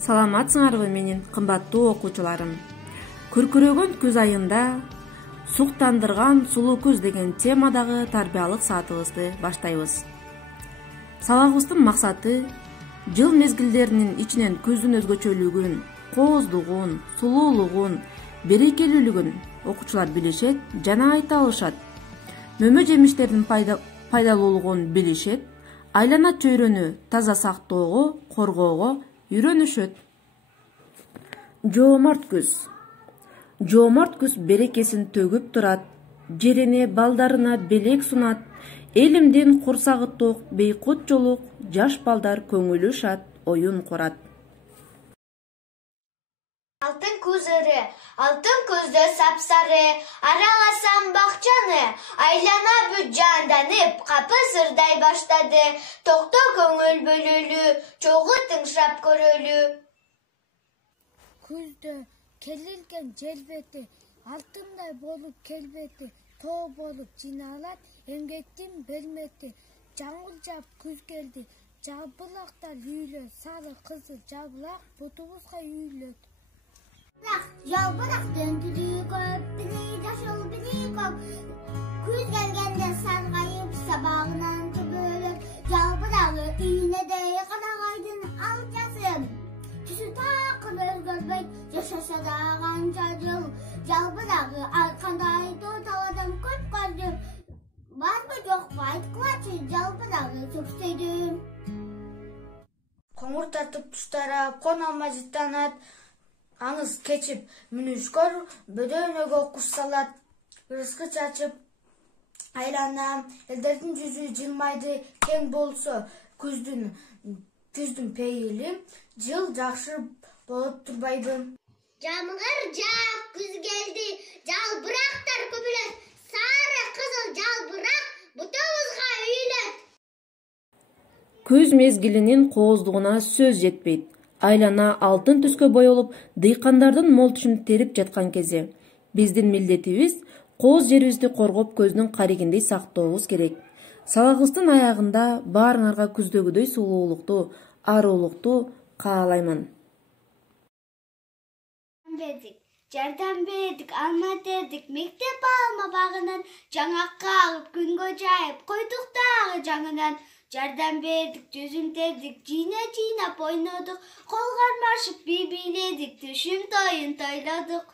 Саламатсыңарбы менин кымбаттуу окуучуларым. Күркүрөгөн күз айында суктандырган сулуу күз деген темадагы тарбиялык саатыбызды баштайбыз. Сабагыбыздын максаты жыл мезгилдеринин ичинен күздүн өзгөчөлүгүн, кооздугун, сулуулугун, берекелүүлүгүн окуучулар билишет жана айта алышат. Мөмө жемиштердин пайдалуулугун билишет, айлана чөйрөнү таза сактоого, коргоого үйрөнүшөт. Жоомарт күз. Жоомарт күз берекесин төгүп турат, жерине балдарына белек сунат, элимдин курсагы ток, бейкут жолук, жаш балдар көңүлү шат, оюн курат. Алтын күзөрү, алтын көздө сапсары, араласам бакчаны, айлана бүт жанданып, капы сырдай баштады, токто көңүл бөлөлү, чогу тыңшап көрөлү. Күздө келилген жер бети, алтындай болуп келбети, тоо болуп жиналат, эмгектин бермети, жаңыл жап күз келди, жабылактар үйлөт, сары кызыл жабылак бутубузга үйлөт. Жалбырактын түдү көп, бини жашыл бини көп, күз келгенде саргайып сабагынан төбөлөт, жалбырагы үйнедей карагайдын алчасы, түсү такыр өзгөрбөйт, жашаса да канча жыл, жалбырагы аркандай тоталадан көп көрдүм, барбы жокпу айткылачы, жалбырагы сөксөйдү. Коңур тартып туштара кон алма жыттанат, аңыз кечип мүнүшкөр бөдөнөгө куш салат, ырыскы чачып айлана, элдердин жүзү жылмайды кең болсо, күздүн пейили, жыл жакшы болуп турбайбы. Жамгыр жаап, күз келди, жалбырактар көбүлөт, сары кызыл жалбырак бутубузга үйлөт. Күз мезгилинин кооздугуна сөз жетпейт. Айлана алтын түскө боелуп, дыйкандардын мол түшүн терип жаткан кези. Биздин милдетибиз кооз жерибизди коргоп, көздүн каригиндей сактообуз керек. Сабагыбыздын аягында баарыңарга күздөгүдөй сулуулукту, арулукту каалаймын. Жардам бердик, алма тердик, мектеп алма багынан, жаңакка алып күнгө жайып, койдук дагы жаңынан. Жардам бердик, жүзүм тердик, жыйнап ойнодук, кол кармашып би бийледик, түшүм тоюн тойлодук.